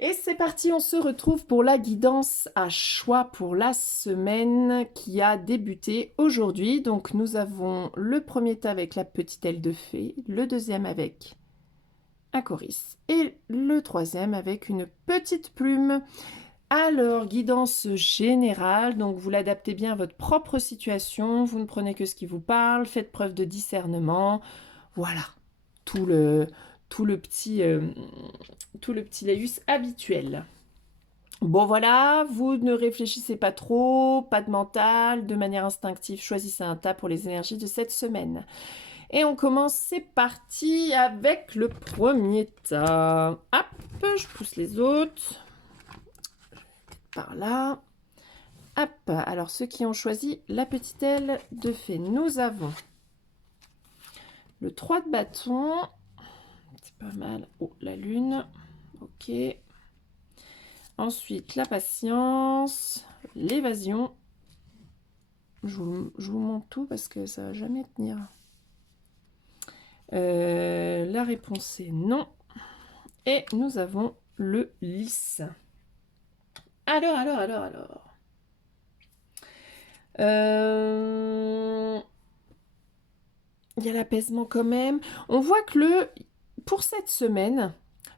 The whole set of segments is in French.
Et c'est parti, on se retrouve pour la guidance à choix pour la semaine qui a débuté aujourd'hui. Donc nous avons le premier tas avec la petite aile de fée, le deuxième avec un coris et le troisième avec une petite plume. Alors, guidance générale, donc vous l'adaptez bien à votre propre situation, vous ne prenez que ce qui vous parle, faites preuve de discernement. Voilà, tout le, tout le petit, euh, tout le petit laïus habituel. Bon voilà, vous ne réfléchissez pas trop, pas de mental, de manière instinctive, choisissez un tas pour les énergies de cette semaine. Et on commence, c'est parti avec le premier tas. Hop, je pousse les autres. Par là. Hop, alors ceux qui ont choisi la petite aile de fée, nous avons le 3 de bâton. C'est pas mal. Oh, la lune. Ok. Ensuite, la patience, l'évasion. Je vous montre tout parce que ça va jamais tenir. La réponse est non. Et nous avons le lys. Alors. Il y a l'apaisement quand même. On voit que pour cette semaine,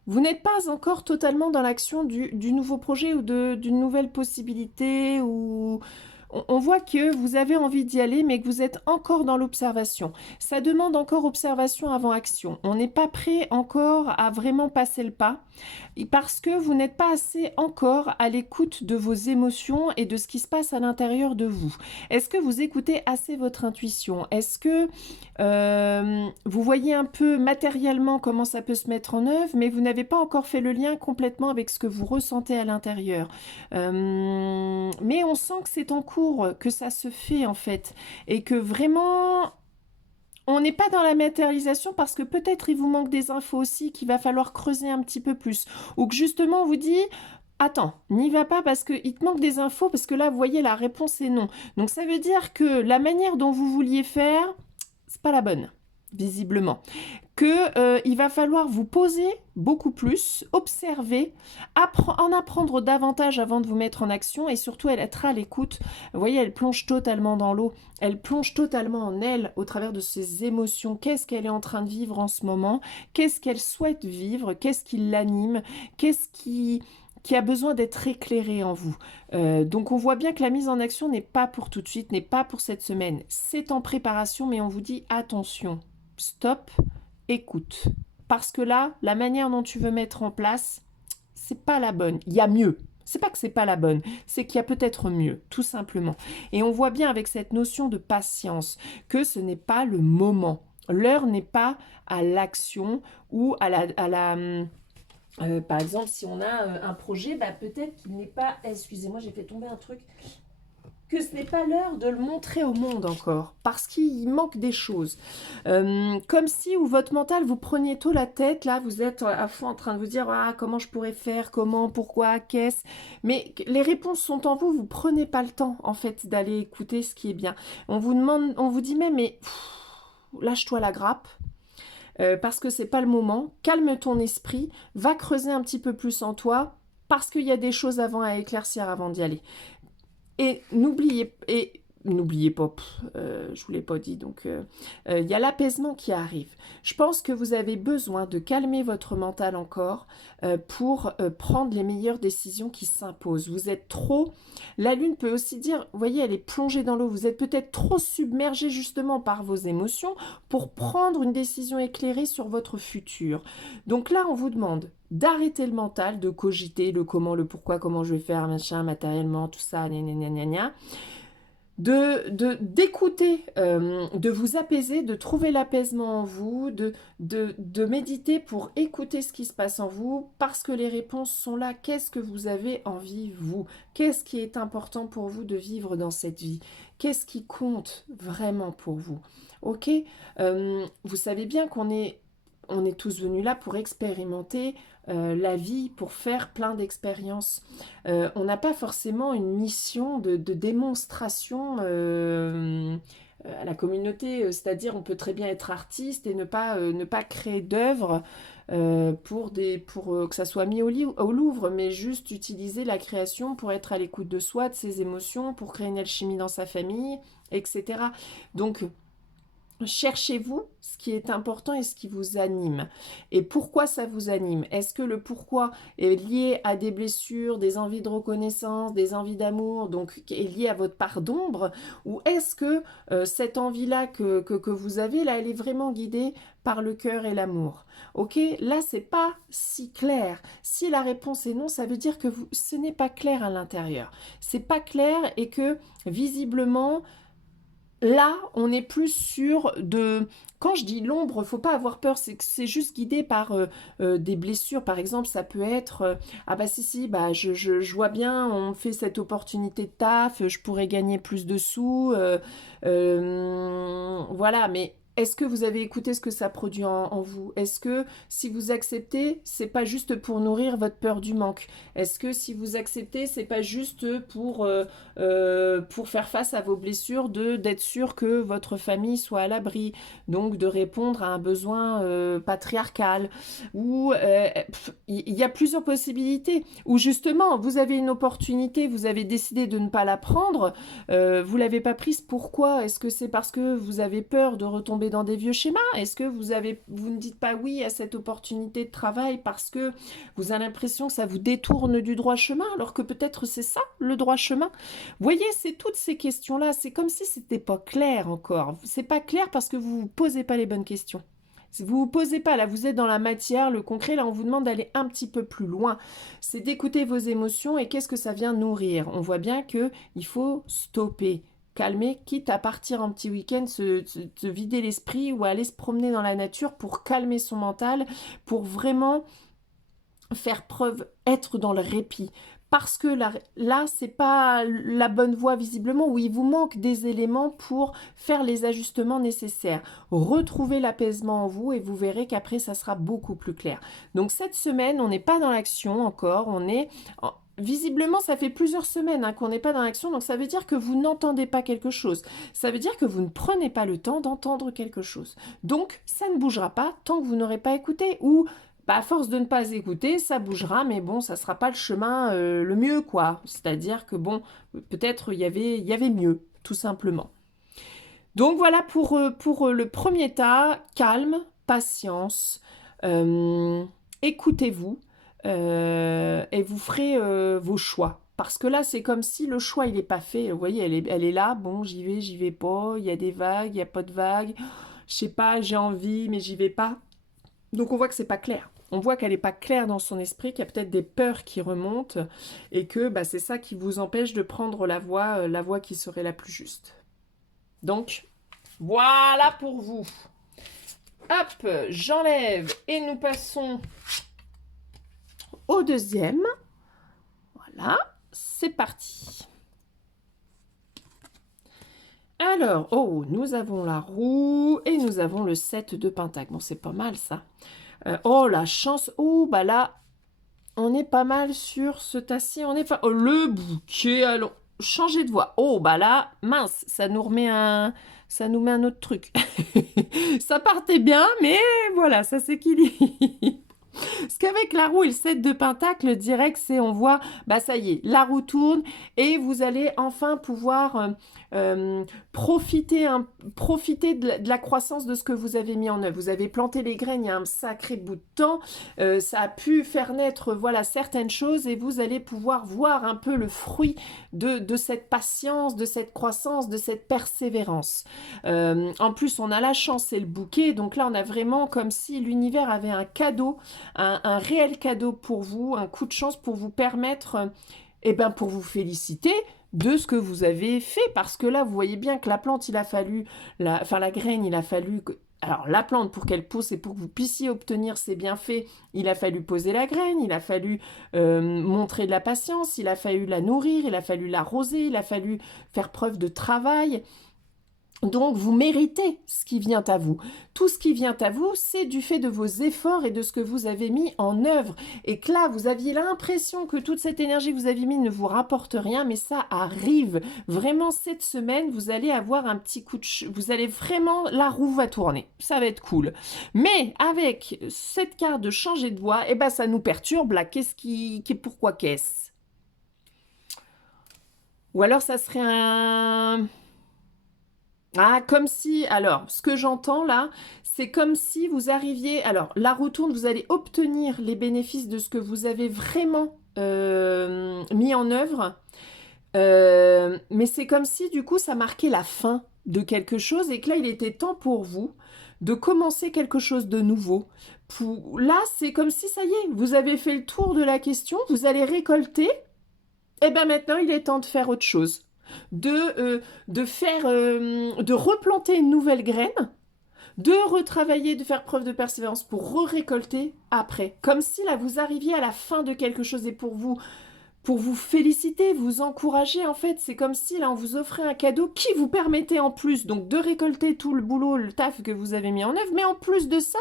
vous n'êtes pas encore totalement dans l'action du nouveau projet ou d'une nouvelle possibilité. On voit que vous avez envie d'y aller, mais que vous êtes encore dans l'observation. Ça demande encore observation avant action. On n'est pas prêt encore à vraiment passer le pas parce que vous n'êtes pas assez encore à l'écoute de vos émotions et de ce qui se passe à l'intérieur de vous. Est-ce que vous écoutez assez votre intuition? Est-ce que vous voyez un peu matériellement comment ça peut se mettre en œuvre, mais vous n'avez pas encore fait le lien complètement avec ce que vous ressentez à l'intérieur. Mais on sent que c'est en cours, que ça se fait en fait, et que vraiment on n'est pas dans la matérialisation parce que peut-être il vous manque des infos aussi qu'il va falloir creuser un petit peu plus, ou que justement on vous dit attends, n'y va pas parce qu'il te manque des infos, parce que là vous voyez la réponse est non. Donc ça veut dire que la manière dont vous vouliez faire, c'est pas la bonne, visiblement. Il va falloir vous poser beaucoup plus, observer, en apprendre davantage avant de vous mettre en action et surtout être à l'écoute. Vous voyez, elle plonge totalement dans l'eau, elle plonge totalement en elle au travers de ses émotions. Qu'est-ce qu'elle est en train de vivre en ce moment? Qu'est-ce qu'elle souhaite vivre? Qu'est-ce qui l'anime? Qu'est-ce qui a besoin d'être éclairé en vous. Donc on voit bien que la mise en action n'est pas pour tout de suite, n'est pas pour cette semaine. C'est en préparation, mais on vous dit attention, stop, écoute. Parce que là, la manière dont tu veux mettre en place, c'est pas la bonne. Il y a mieux. C'est pas que c'est pas la bonne, c'est qu'il y a peut-être mieux, tout simplement. Et on voit bien avec cette notion de patience que ce n'est pas le moment. L'heure n'est pas à l'action ou par exemple, si on a un projet, bah, peut-être qu'il n'est pas... Excusez-moi, j'ai fait tomber un truc. Que ce n'est pas l'heure de le montrer au monde encore, parce qu'il manque des choses. Comme si, ou votre mental, vous preniez tôt la tête, là, vous êtes à fond en train de vous dire ah, comment je pourrais faire, comment, pourquoi, qu'est-ce. Mais les réponses sont en vous, vous prenez pas le temps, en fait, d'aller écouter ce qui est bien. On vous demande, on vous dit mais lâche-toi la grappe. Parce que c'est pas le moment, calme ton esprit, va creuser un petit peu plus en toi, parce qu'il y a des choses avant à éclaircir avant d'y aller. Et n'oubliez pas, je vous l'ai pas dit, donc il y a l'apaisement qui arrive. Je pense que vous avez besoin de calmer votre mental encore pour prendre les meilleures décisions qui s'imposent. Vous êtes trop... La lune peut aussi dire, vous voyez, elle est plongée dans l'eau. Vous êtes peut-être trop submergé justement par vos émotions pour prendre une décision éclairée sur votre futur. Donc là, on vous demande d'arrêter le mental, de cogiter le comment, le pourquoi, comment je vais faire, machin, matériellement, tout ça, gna gna gna gna gna. D'écouter, de vous apaiser, de trouver l'apaisement en vous, de méditer pour écouter ce qui se passe en vous, parce que les réponses sont là. Qu'est-ce que vous avez envie, vous? Qu'est-ce qui est important pour vous de vivre dans cette vie? Qu'est-ce qui compte vraiment pour vous? Ok. Vous savez bien on est tous venus là pour expérimenter la vie, pour faire plein d'expériences. On n'a pas forcément une mission de démonstration à la communauté, c'est-à-dire on peut très bien être artiste et ne pas créer d'œuvre pour que ça soit mis au Louvre, mais juste utiliser la création pour être à l'écoute de soi, de ses émotions, pour créer une alchimie dans sa famille, etc. Donc, cherchez-vous ce qui est important et ce qui vous anime. Et pourquoi ça vous anime? Est-ce que le pourquoi est lié à des blessures, des envies de reconnaissance, des envies d'amour, donc est lié à votre part d'ombre? Ou est-ce que cette envie-là que vous avez, là, elle est vraiment guidée par le cœur et l'amour? Ok, là, c'est pas si clair. Si la réponse est non, ça veut dire que ce n'est pas clair à l'intérieur. C'est pas clair et que visiblement, là, on est plus sûr de... Quand je dis l'ombre, faut pas avoir peur, c'est que c'est juste guidé par des blessures. Par exemple, ça peut être ah bah si, bah je vois bien, on me fait cette opportunité de taf, je pourrais gagner plus de sous, voilà. Mais est-ce que vous avez écouté ce que ça produit en vous? Est-ce que si vous acceptez, c'est pas juste pour nourrir votre peur du manque? Est-ce que si vous acceptez, c'est pas juste pour faire face à vos blessures, d'être sûr que votre famille soit à l'abri, donc de répondre à un besoin patriarcal, ou il y a plusieurs possibilités, ou justement vous avez une opportunité, vous avez décidé de ne pas la prendre, vous l'avez pas prise, pourquoi? Est-ce que c'est parce que vous avez peur de retomber dans des vieux schémas? Est-ce que vous ne dites pas oui à cette opportunité de travail parce que vous avez l'impression que ça vous détourne du droit chemin, alors que peut-être c'est ça le droit chemin? Vous voyez, c'est toutes ces questions-là. C'est comme si c'était pas clair encore. C'est pas clair parce que vous vous posez pas les bonnes questions. Si vous vous posez pas, là, vous êtes dans la matière, le concret, là, on vous demande d'aller un petit peu plus loin. C'est d'écouter vos émotions et qu'est-ce que ça vient nourrir. On voit bien que il faut stopper, calmer, quitte à partir en petit week-end, se vider l'esprit ou aller se promener dans la nature pour calmer son mental, pour vraiment faire preuve, être dans le répit. Parce que là, c'est pas la bonne voie visiblement, où il vous manque des éléments pour faire les ajustements nécessaires. Retrouvez l'apaisement en vous et vous verrez qu'après, ça sera beaucoup plus clair. Donc cette semaine, on n'est pas dans l'action encore, on est... Visiblement, ça fait plusieurs semaines qu'on n'est pas dans l'action, donc ça veut dire que vous n'entendez pas quelque chose. Ça veut dire que vous ne prenez pas le temps d'entendre quelque chose. Donc, ça ne bougera pas tant que vous n'aurez pas écouté, ou bah, à force de ne pas écouter, ça bougera, mais bon, ça ne sera pas le chemin le mieux, quoi. C'est-à-dire que bon, peut-être il y avait mieux, tout simplement. Donc voilà pour le premier tas, calme, patience, écoutez-vous et vous ferez vos choix. Parce que là, c'est comme si le choix, il n'est pas fait. Vous voyez, elle est là, bon, j'y vais pas, il y a des vagues, il n'y a pas de vagues, je sais pas, j'ai envie, mais j'y vais pas. Donc on voit que c'est pas clair. On voit qu'elle n'est pas claire dans son esprit, qu'il y a peut-être des peurs qui remontent et que bah, c'est ça qui vous empêche de prendre la voie qui serait la plus juste. Donc, voilà pour vous. Hop, j'enlève et nous passons au deuxième. Voilà, c'est parti. Alors, oh, nous avons la roue et nous avons le 7 de pentacle. Bon, c'est pas mal ça. Oh, la chance. Oh, bah là, on est pas mal sur ce tas-ci. On est pas... Oh, le bouquet, allons. Changer de voie. Oh, bah là, mince, ça nous met un autre truc. Ça partait bien, mais voilà, ça s'équilibre. Parce qu'avec la roue et le 7 de pentacle, direct, on voit, bah ça y est, la roue tourne et vous allez enfin pouvoir profiter de la croissance de ce que vous avez mis en œuvre. Vous avez planté les graines il y a un sacré bout de temps, ça a pu faire naître voilà, certaines choses et vous allez pouvoir voir un peu le fruit de cette patience, de cette croissance, de cette persévérance. En plus, on a la chance, c'est le bouquet, donc là, on a vraiment comme si l'univers avait un cadeau, un réel cadeau pour vous, un coup de chance pour vous permettre, pour vous féliciter de ce que vous avez fait, parce que là, vous voyez bien que la plante, il a fallu, la graine, il a fallu... Alors, la plante, pour qu'elle pousse et pour que vous puissiez obtenir ses bienfaits, il a fallu poser la graine, il a fallu montrer de la patience, il a fallu la nourrir, il a fallu l'arroser, il a fallu faire preuve de travail. Donc, vous méritez ce qui vient à vous. Tout ce qui vient à vous, c'est du fait de vos efforts et de ce que vous avez mis en œuvre. Et que là, vous aviez l'impression que toute cette énergie que vous avez mise ne vous rapporte rien, mais ça arrive. Vraiment, cette semaine, vous allez avoir un petit coup de... Vous allez vraiment... La roue va tourner. Ça va être cool. Mais avec cette carte de changer de voie, eh ben, ça nous perturbe. Là, pourquoi qu'est-ce? Ou alors, ça serait un... Ah, comme si, alors, ce que j'entends là, c'est comme si vous arriviez, alors, la roue tourne, vous allez obtenir les bénéfices de ce que vous avez vraiment mis en œuvre, mais c'est comme si, du coup, ça marquait la fin de quelque chose et que là, il était temps pour vous de commencer quelque chose de nouveau. Là, c'est comme si, ça y est, vous avez fait le tour de la question, vous allez récolter, et bien maintenant, il est temps de faire autre chose. De replanter une nouvelle graine, de retravailler, de faire preuve de persévérance pour récolter après. Comme si là, vous arriviez à la fin de quelque chose et pour vous féliciter, vous encourager, en fait, c'est comme si là, on vous offrait un cadeau qui vous permettait en plus donc de récolter tout le boulot, le taf que vous avez mis en œuvre, mais en plus de ça,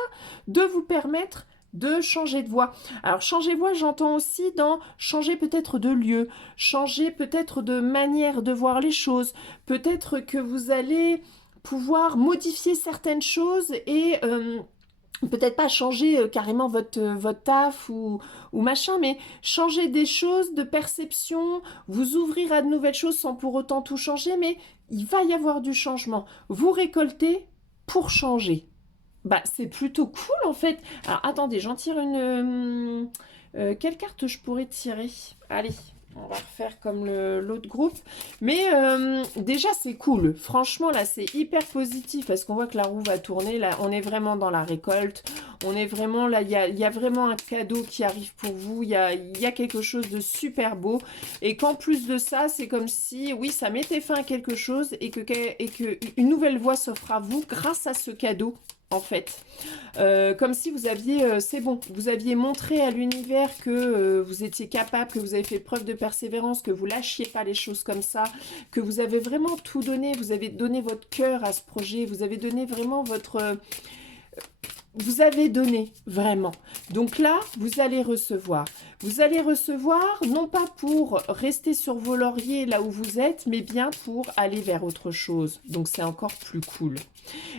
de vous permettre de changer de voie. Alors changer de voie, j'entends aussi dans changer peut-être de lieu, changer peut-être de manière de voir les choses, peut-être que vous allez pouvoir modifier certaines choses et peut-être pas changer carrément votre taf ou machin, mais changer des choses de perception, vous ouvrir à de nouvelles choses sans pour autant tout changer, mais il va y avoir du changement. Vous récoltez pour changer. Bah, c'est plutôt cool en fait. Alors attendez, j'en tire une. Quelle carte je pourrais tirer? Allez, on va refaire comme l'autre groupe. Mais déjà, c'est cool. Franchement, là, c'est hyper positif parce qu'on voit que la roue va tourner. Là, on est vraiment dans la récolte. On est vraiment là, il y a vraiment un cadeau qui arrive pour vous. Il y a quelque chose de super beau. Et qu'en plus de ça, c'est comme si, oui, ça mettait fin à quelque chose et que une nouvelle voie s'offre à vous grâce à ce cadeau. En fait, comme si vous aviez, c'est bon, vous aviez montré à l'univers que vous étiez capable, que vous avez fait preuve de persévérance, que vous lâchiez pas les choses comme ça, que vous avez vraiment tout donné, vous avez donné votre cœur à ce projet, vous avez donné vraiment vous avez donné, vraiment. Donc là, vous allez recevoir. Vous allez recevoir, non pas pour rester sur vos lauriers là où vous êtes, mais bien pour aller vers autre chose. Donc c'est encore plus cool.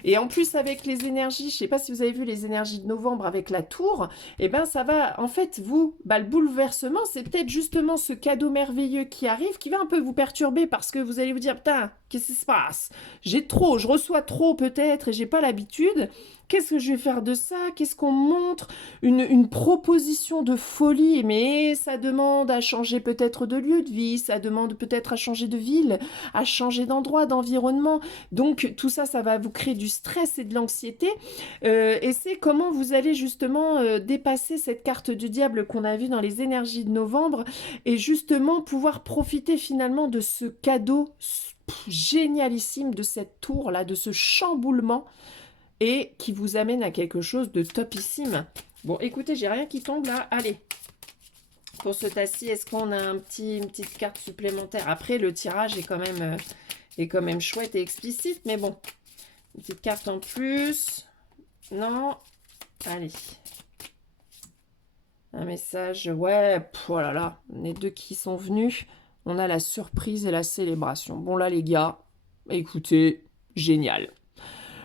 Et en plus, avec les énergies, je ne sais pas si vous avez vu les énergies de novembre avec la tour, et ben ça va, en fait, le bouleversement, c'est peut-être justement ce cadeau merveilleux qui arrive, qui va un peu vous perturber parce que vous allez vous dire, putain, qu'est-ce qui se passe? J'ai trop, je reçois trop peut-être et j'ai pas l'habitude. Qu'est-ce que je vais faire de ça? Qu'est-ce qu'on me montre? Une proposition de folie, mais ça demande à changer peut-être de lieu de vie, ça demande peut-être à changer de ville, à changer d'endroit, d'environnement. Donc tout ça, ça va vous créer du stress et de l'anxiété. Et c'est comment vous allez justement dépasser cette carte du diable qu'on a vue dans les énergies de novembre et justement pouvoir profiter finalement de ce cadeau génialissime de cette tour-là, de ce chamboulement et qui vous amène à quelque chose de topissime. Bon, écoutez, j'ai rien qui tombe là. Allez, pour ce tas-ci, est-ce qu'on a une petite carte supplémentaire? Après, le tirage est quand même chouette et explicite, mais bon, une petite carte en plus. Non. Allez. Un message. Ouais, oh là là, les deux qui sont venus. On a la surprise et la célébration. Bon là, les gars, écoutez, génial.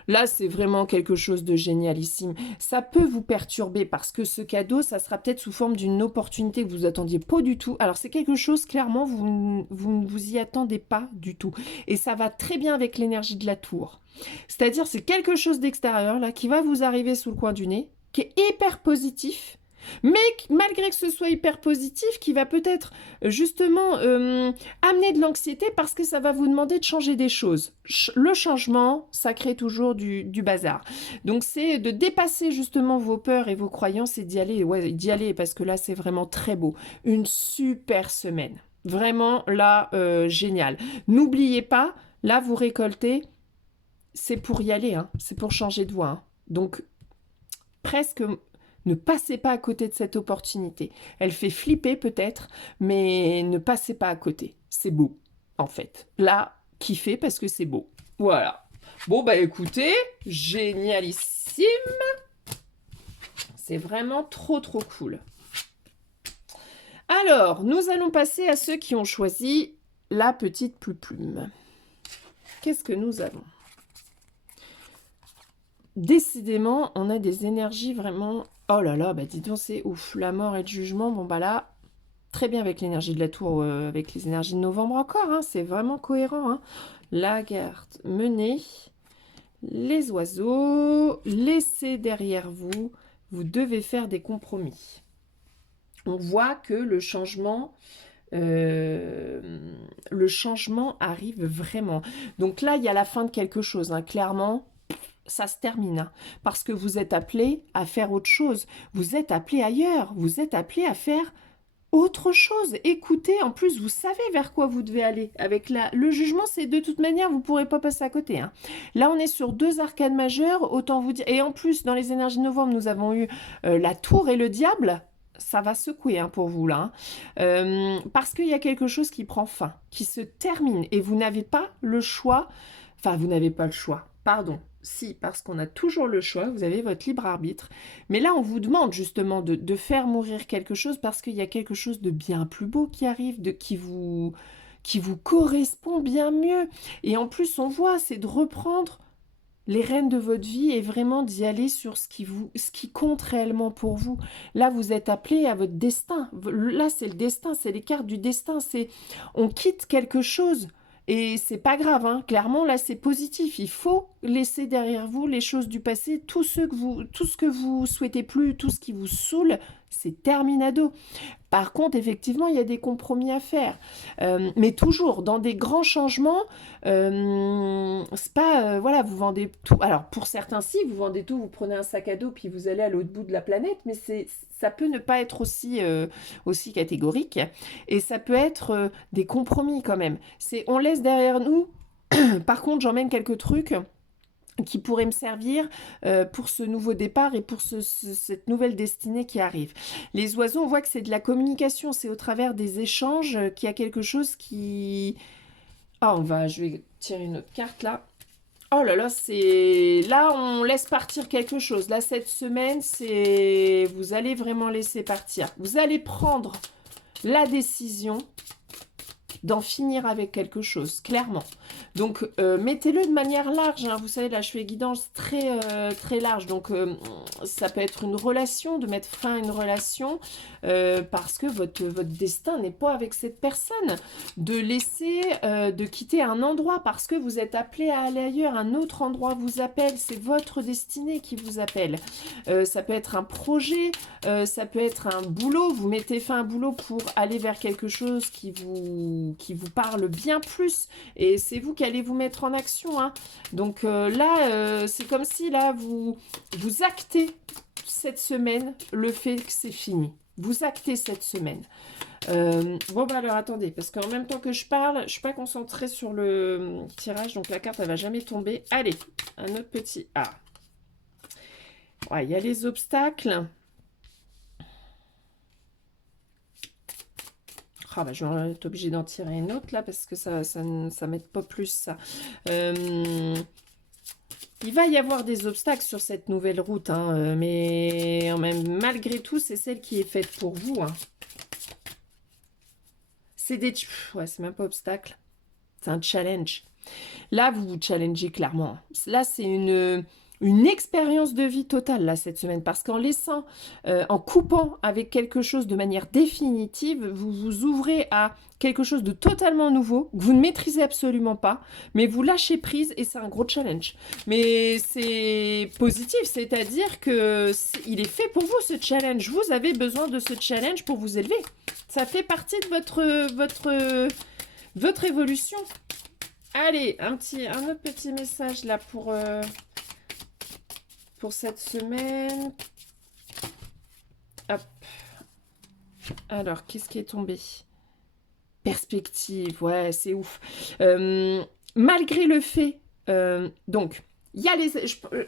Là, c'est vraiment quelque chose de génialissime. Ça peut vous perturber parce que ce cadeau, ça sera peut-être sous forme d'une opportunité que vous attendiez pas du tout. Alors, c'est quelque chose, clairement, vous ne vous y attendez pas du tout. Et ça va très bien avec l'énergie de la tour. C'est-à-dire, c'est quelque chose d'extérieur, là, qui va vous arriver sous le coin du nez, qui est hyper positif, mais malgré que ce soit hyper positif, qui va peut-être justement amener de l'anxiété parce que ça va vous demander de changer des choses. Le changement, ça crée toujours du bazar. Donc c'est de dépasser justement vos peurs et vos croyances et d'y aller, ouais, d'y aller parce que là c'est vraiment très beau. Une super semaine. Vraiment là, génial. N'oubliez pas, là vous récoltez, c'est pour y aller, hein, c'est pour changer de voie. Hein. Donc presque... Ne passez pas à côté de cette opportunité. Elle fait flipper peut-être, mais ne passez pas à côté. C'est beau, en fait. Là, kiffez parce que c'est beau. Voilà. Bon, bah écoutez, génialissime. C'est vraiment trop, trop cool. Alors, nous allons passer à ceux qui ont choisi la petite plume. Qu'est-ce que nous avons? Décidément, on a des énergies vraiment... Oh là là, bah dis donc, c'est ouf. La mort et le jugement, bon bah là, très bien avec l'énergie de la tour, avec les énergies de novembre encore, hein, c'est vraiment cohérent. Hein. La garde menée, les oiseaux, laissez derrière vous, vous devez faire des compromis. On voit que le changement arrive vraiment. Donc là, il y a la fin de quelque chose, hein, clairement. Ça se termine, hein, parce que vous êtes appelé à faire autre chose. Vous êtes appelé ailleurs. Vous êtes appelé à faire autre chose. Écoutez, en plus, vous savez vers quoi vous devez aller. Avec le jugement, c'est de toute manière, vous ne pourrez pas passer à côté. Hein. Là, on est sur 2 arcades majeures, autant vous dire. Et en plus, dans les énergies de novembre, nous avons eu la tour et le diable. Ça va secouer hein, pour vous là. Hein. Parce qu'il y a quelque chose qui prend fin, qui se termine. Et vous n'avez pas le choix. Enfin, vous n'avez pas le choix. Pardon. Si, parce qu'on a toujours le choix, vous avez votre libre arbitre. Mais là, on vous demande justement de faire mourir quelque chose parce qu'il y a quelque chose de bien plus beau qui arrive, qui vous correspond bien mieux. Et en plus, on voit, c'est de reprendre les rênes de votre vie et vraiment d'y aller sur ce qui compte réellement pour vous. Là, vous êtes appelé à votre destin. Là, c'est le destin, c'est les cartes du destin. On quitte quelque chose. Et c'est pas grave, hein. Clairement, là, c'est positif. Il faut laisser derrière vous les choses du passé, tout ce que vous souhaitez plus, tout ce qui vous saoule, c'est terminado. Par contre, effectivement, il y a des compromis à faire. Mais toujours, dans des grands changements, c'est pas, voilà, vous vendez tout. Alors, pour certains, si, vous vendez tout, vous prenez un sac à dos, puis vous allez à l'autre bout de la planète, mais ça peut ne pas être aussi catégorique. Et ça peut être des compromis quand même. On laisse derrière nous. Par contre, j'emmène quelques trucs qui pourrait me servir pour ce nouveau départ et pour cette nouvelle destinée qui arrive. Les oiseaux, on voit que c'est de la communication, c'est au travers des échanges qu'il y a quelque chose qui... Ah, je vais tirer une autre carte là. Oh là là, là on laisse partir quelque chose. Là, cette semaine, vous allez vraiment laisser partir. Vous allez prendre la décision d'en finir avec quelque chose, clairement. Donc, mettez-le de manière large. Hein. Vous savez, là, je fais guidance très large. Donc, ça peut être une relation, de mettre fin à une relation, parce que votre destin n'est pas avec cette personne. De quitter un endroit parce que vous êtes appelé à aller ailleurs. Un autre endroit vous appelle. C'est votre destinée qui vous appelle. Ça peut être un projet, ça peut être un boulot. Vous mettez fin à un boulot pour aller vers quelque chose qui vous parle bien plus. Et c'est vous qui allez vous mettre en action. Hein. Donc là, c'est comme si là, vous actez cette semaine le fait que c'est fini. Vous actez cette semaine. Bon, bah alors attendez, parce qu'en même temps que je parle, je ne suis pas concentrée sur le tirage, donc la carte, elle va jamais tomber. Allez, un autre petit A. Ouais, il y a les obstacles. Ah bah, je vais être obligée d'en tirer une autre là parce que ça m'aide pas plus ça. Il va y avoir des obstacles sur cette nouvelle route, hein, mais malgré tout, c'est celle qui est faite pour vous. Hein. C'est ouais, c'est même pas obstacle. C'est un challenge. Là, vous vous challengez clairement. Là, c'est une expérience de vie totale là cette semaine parce qu'en laissant, en coupant avec quelque chose de manière définitive, vous vous ouvrez à quelque chose de totalement nouveau que vous ne maîtrisez absolument pas, mais vous lâchez prise et c'est un gros challenge. Mais c'est positif, c'est-à-dire que il est fait pour vous ce challenge. Vous avez besoin de ce challenge pour vous élever. Ça fait partie de votre évolution. Allez, un autre petit message là pour cette semaine. Hop. Alors, qu'est-ce qui est tombé? Perspective, ouais, c'est ouf. Malgré le fait, donc, Il y a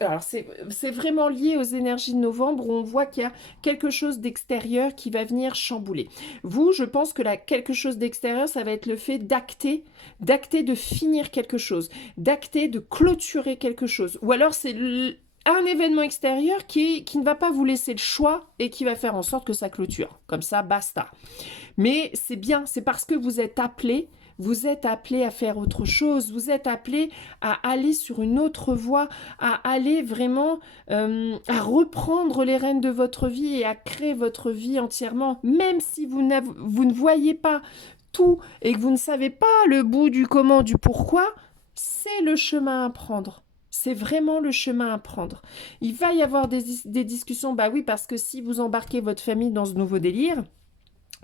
alors c'est vraiment lié aux énergies de novembre où on voit qu'il y a quelque chose d'extérieur qui va venir chambouler. Vous, je pense que là, quelque chose d'extérieur, ça va être le fait d'acter de finir quelque chose, d'acter de clôturer quelque chose. Ou alors c'est un événement extérieur qui ne va pas vous laisser le choix et qui va faire en sorte que ça clôture. Comme ça, basta. Mais c'est bien, c'est parce que vous êtes appelé. Vous êtes appelé à faire autre chose, vous êtes appelé à aller sur une autre voie, à aller vraiment à reprendre les rênes de votre vie et à créer votre vie entièrement, même si vous ne voyez pas tout et que vous ne savez pas le bout du comment, du pourquoi, c'est le chemin à prendre. C'est vraiment le chemin à prendre. Il va y avoir des discussions, bah oui, parce que si vous embarquez votre famille dans ce nouveau délire,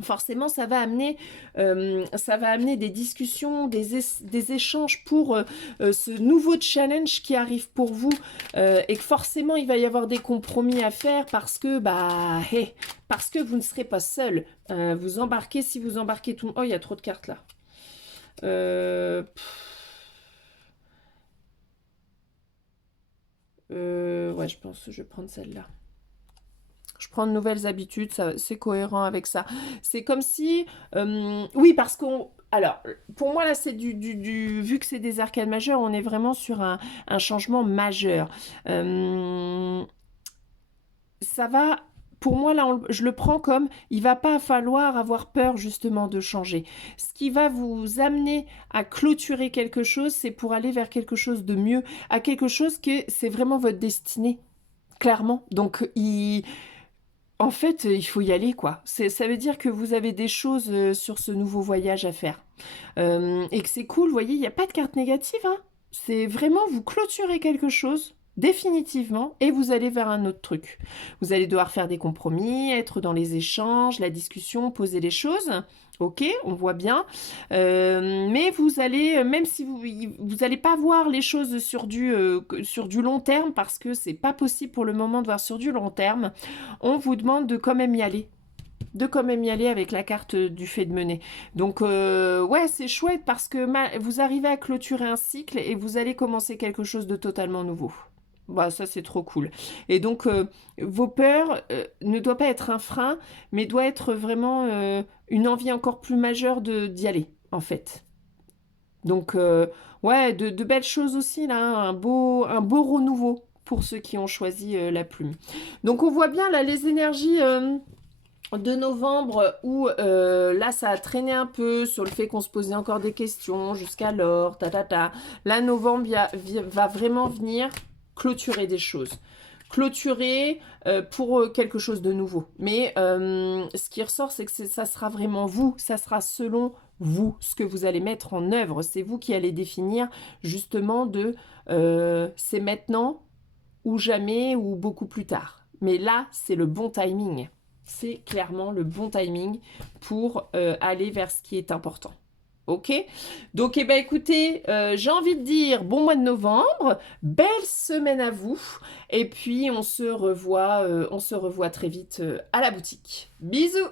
forcément, ça va amener des discussions, des échanges pour ce nouveau challenge qui arrive pour vous et que forcément, il va y avoir des compromis à faire parce que, parce que vous ne serez pas seul. Si vous embarquez tout... Oh, il y a trop de cartes là. Ouais, je pense que je vais prendre celle-là. Je prends de nouvelles habitudes, c'est cohérent avec ça. C'est comme si... oui, parce qu'on... Alors, pour moi, là, c'est vu que c'est des arcanes majeures, on est vraiment sur un changement majeur. Ça va... Pour moi, là, je le prends comme il va pas falloir avoir peur justement de changer. Ce qui va vous amener à clôturer quelque chose, c'est pour aller vers quelque chose de mieux, à quelque chose que c'est vraiment votre destinée, clairement. Donc, en fait, il faut y aller, quoi. Ça veut dire que vous avez des choses sur ce nouveau voyage à faire. Et que c'est cool, vous voyez, il n'y a pas de carte négative, hein. C'est vraiment, vous clôturez quelque chose, définitivement, et vous allez vers un autre truc. Vous allez devoir faire des compromis, être dans les échanges, la discussion, poser les choses. Ok, on voit bien. Mais vous allez, même si vous n'allez pas voir les choses sur du long terme, parce que c'est pas possible pour le moment de voir sur du long terme, on vous demande de quand même y aller. De quand même y aller avec la carte du fait de mener. Donc, ouais, c'est chouette parce que vous arrivez à clôturer un cycle et vous allez commencer quelque chose de totalement nouveau. Bah, ça, c'est trop cool. Et donc, vos peurs ne doivent pas être un frein, mais doit être vraiment une envie encore plus majeure d'y aller, en fait. Donc, ouais, de belles choses aussi, là, hein, un beau renouveau pour ceux qui ont choisi la plume. Donc, on voit bien, là, les énergies de novembre où là ça a traîné un peu sur le fait qu'on se posait encore des questions jusqu'alors, Là, novembre va vraiment venir clôturer des choses. Clôturer pour quelque chose de nouveau. Mais ce qui ressort, c'est que ça sera vraiment vous, ça sera selon vous, ce que vous allez mettre en œuvre. C'est vous qui allez définir justement c'est maintenant ou jamais ou beaucoup plus tard. Mais là, c'est le bon timing. C'est clairement le bon timing pour aller vers ce qui est important. Ok? Donc, eh ben, écoutez, j'ai envie de dire bon mois de novembre, belle semaine à vous, et puis on se revoit très vite à la boutique. Bisous!